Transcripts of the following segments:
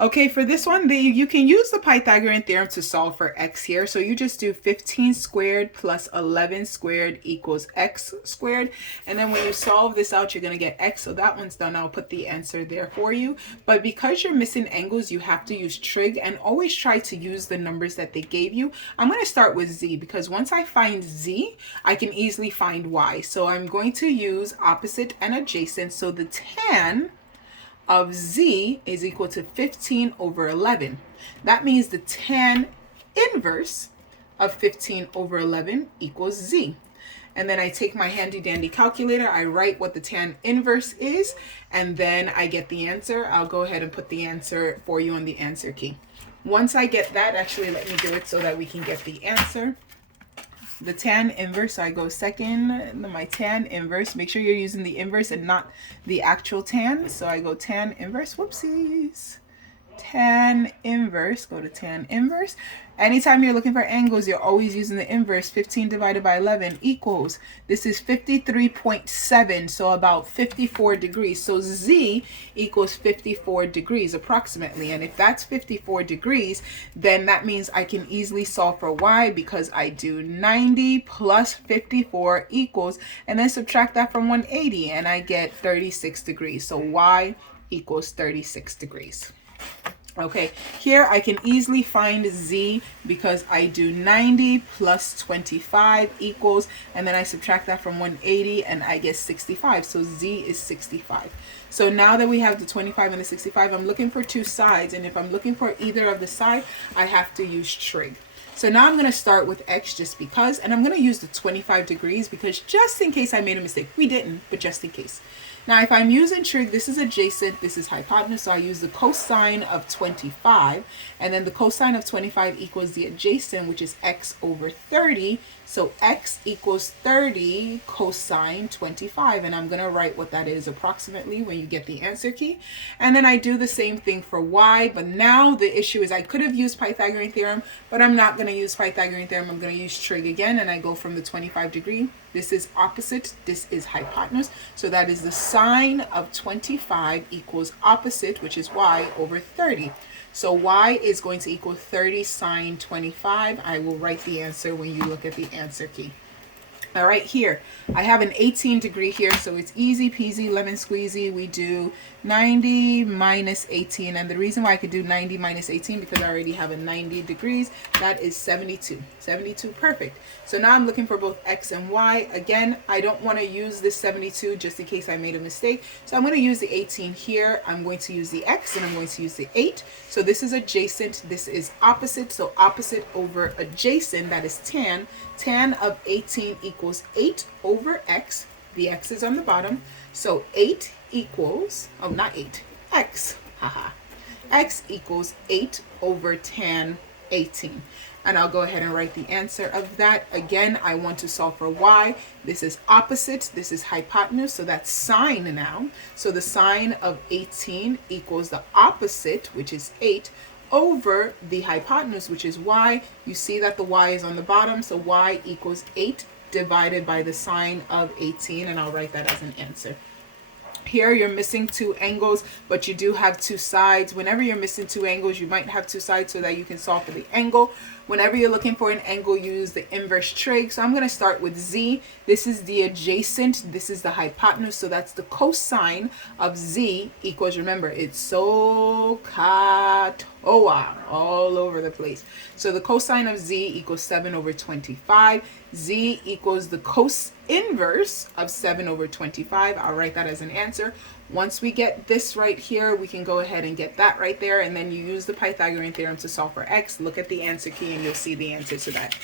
Okay, for this one, you can use the Pythagorean theorem to solve for x here. So you just do 15 squared plus 11 squared equals x squared. And then when you solve this out, you're going to get x. So that one's done. I'll put the answer there for you. But because you're missing angles, you have to use trig, and always try to use the numbers that they gave you. I'm going to start with z, because once I find z, I can easily find y. So I'm going to use opposite and adjacent. So the tan of z is equal to 15 over 11. That means the tan inverse of 15 over 11 equals z. And then I take my handy dandy calculator, I write what the tan inverse is, and then I get the answer. I'll go ahead and put the answer for you on the answer key. Once I get that, actually let me do it so that we can get the answer. The tan inverse, so I go second, my tan inverse. Make sure you're using the inverse and not the actual tan. So I go tan inverse, whoopsies. Tan inverse, go to tan inverse. Anytime you're looking for angles, you're always using the inverse. 15 divided by 11 equals, this is 53.7, so about 54 degrees. So z equals 54 degrees approximately. And if that's 54 degrees, then that means I can easily solve for y, because I do 90 plus 54 equals, and then subtract that from 180, and I get 36 degrees. So y equals 36 degrees. Okay, here I can easily find z, because I do 90 plus 25 equals, and then I subtract that from 180 and I get 65. So z is 65. So now that we have the 25 and the 65, I'm looking for two sides, and if I'm looking for either of the side, I have to use trig. So now I'm going to start with x just because, and I'm going to use the 25 degrees because just in case I made a mistake. We didn't, but just in case. Now, if I'm using trig, this is adjacent, this is hypotenuse, so I use the cosine of 25, and then the cosine of 25 equals the adjacent, which is x over 30. So x equals 30 cosine 25, and I'm going to write what that is approximately when you get the answer key. And then I do the same thing for y, but now the issue is I could have used Pythagorean theorem, but I'm not going to use Pythagorean theorem. I'm going to use trig again, and I go from the 25 degree. This is opposite, this is hypotenuse, so that is the sine of 25 equals opposite, which is y, over 30. So y is going to equal 30 sine 25. I will write the answer when you look at the answer key. All right, here I have an 18 degree here, so it's easy peasy lemon squeezy. We do 90 minus 18, and the reason why I could do 90 minus 18 because I already have a 90 degrees. That is 72. 72, perfect. So now I'm looking for both x and y. Again, I don't want to use this 72 just in case I made a mistake, so I'm going to use the 18 here. I'm going to use the x, and I'm going to use the 8. So this is adjacent, this is opposite, so opposite over adjacent, that is tan. Tan of 18 equals 8 over x. The x is on the bottom. So 8 equals, oh, not 8, x. Haha. X equals 8 over tan 18. And I'll go ahead and write the answer of that. Again, I want to solve for y. This is opposite, this is hypotenuse, so that's sine now. So the sine of 18 equals the opposite, which is 8, over the hypotenuse, which is y. You see that the y is on the bottom, so y equals 8 divided by the sine of 18, and I'll write that as an answer. Here you're missing two angles, but you do have two sides. Whenever you're missing two angles, you might have two sides so that you can solve for the angle. Whenever you're looking for an angle, use the inverse trig. So I'm going to start with z. This is the adjacent, this is the hypotenuse, so that's the cosine of z equals, remember, it's SOHCAHTOA, all over the place. So the cosine of z equals 7 over 25. Z equals the cos inverse of 7 over 25. I'll write that as an answer. Once we get this right here, we can go ahead and get that right there, and then you use the Pythagorean theorem to solve for x. Look at the answer key and you'll see the answer to that.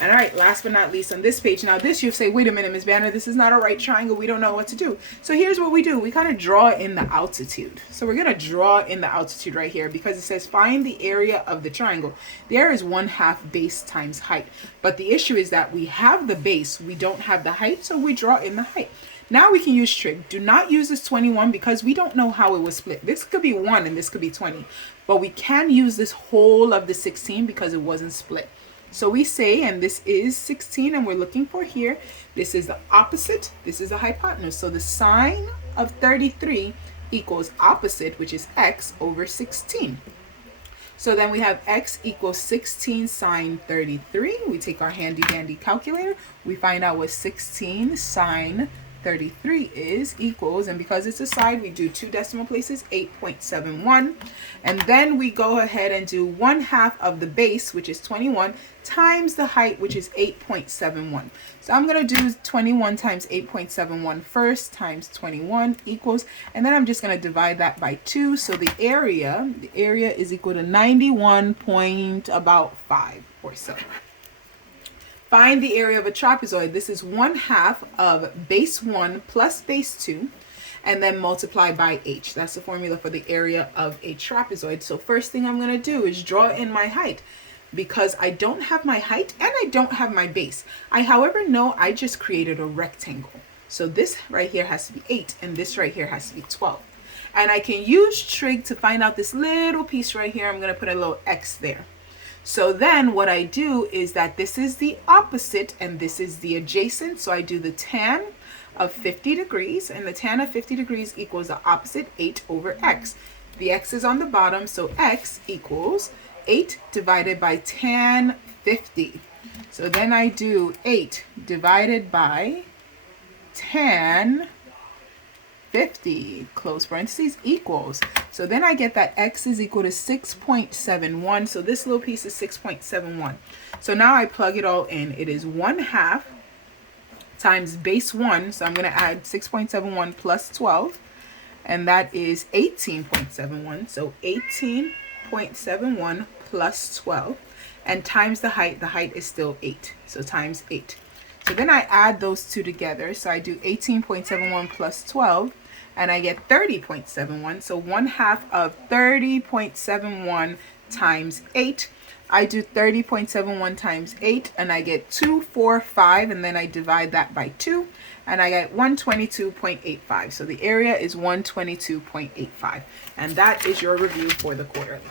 And all right, last but not least on this page. Now this, you say, wait a minute, Ms. Banner, this is not a right triangle. We don't know what to do. So here's what we do. We kind of draw in the altitude. So we're going to draw in the altitude right here because it says find the area of the triangle. The area is 1/2 base times height. But the issue is that we have the base, we don't have the height, so we draw in the height. Now we can use trig. Do not use this 21 because we don't know how it was split. This could be 1 and this could be 20. But we can use this whole of the 16 because it wasn't split. So we say, and this is 16, and we're looking for here, this is the opposite, this is the hypotenuse. So the sine of 33 equals opposite, which is x, over 16. So then we have x equals 16 sine 33. We take our handy dandy calculator. We find out what 16 sine 33 is equals, and because it's a side, we do 2 decimal places, 8.71. And then we go ahead and do 1/2 of the base, which is 21, times the height, which is 8.71. So I'm going to do 21 times 8.71 first, times 21 equals, and then I'm just going to divide that by 2. So the area is equal to 91 point about 5 or so. Find the area of a trapezoid. This is 1/2 of base 1 plus base 2, and then multiply by h. That's the formula for the area of a trapezoid. So first thing I'm going to do is draw in my height, because I don't have my height and I don't have my base. I, however, know I just created a rectangle. So this right here has to be 8, and this right here has to be 12. And I can use trig to find out this little piece right here. I'm going to put a little x there. So then what I do is that this is the opposite and this is the adjacent. So I do the tan of 50 degrees, and the tan of 50 degrees equals the opposite, 8 over x. The x is on the bottom, so x equals 8 divided by tan 50. So then I do 8 divided by tan 50, close parentheses, equals. So then I get that x is equal to 6.71. So this little piece is 6.71. So now I plug it all in. It is 1/2 times base 1. So I'm going to add 6.71 plus 12. And that is 18.71. So 18.71 plus 12. And times the height. The height is still 8. So times 8. So then I add those two together. So I do 18.71 plus 12. And I get 30.71. So 1/2 of 30.71 times 8. I do 30.71 times 8, and I get 245, and then I divide that by 2, and I get 122.85. So the area is 122.85. And that is your review for the quarterly.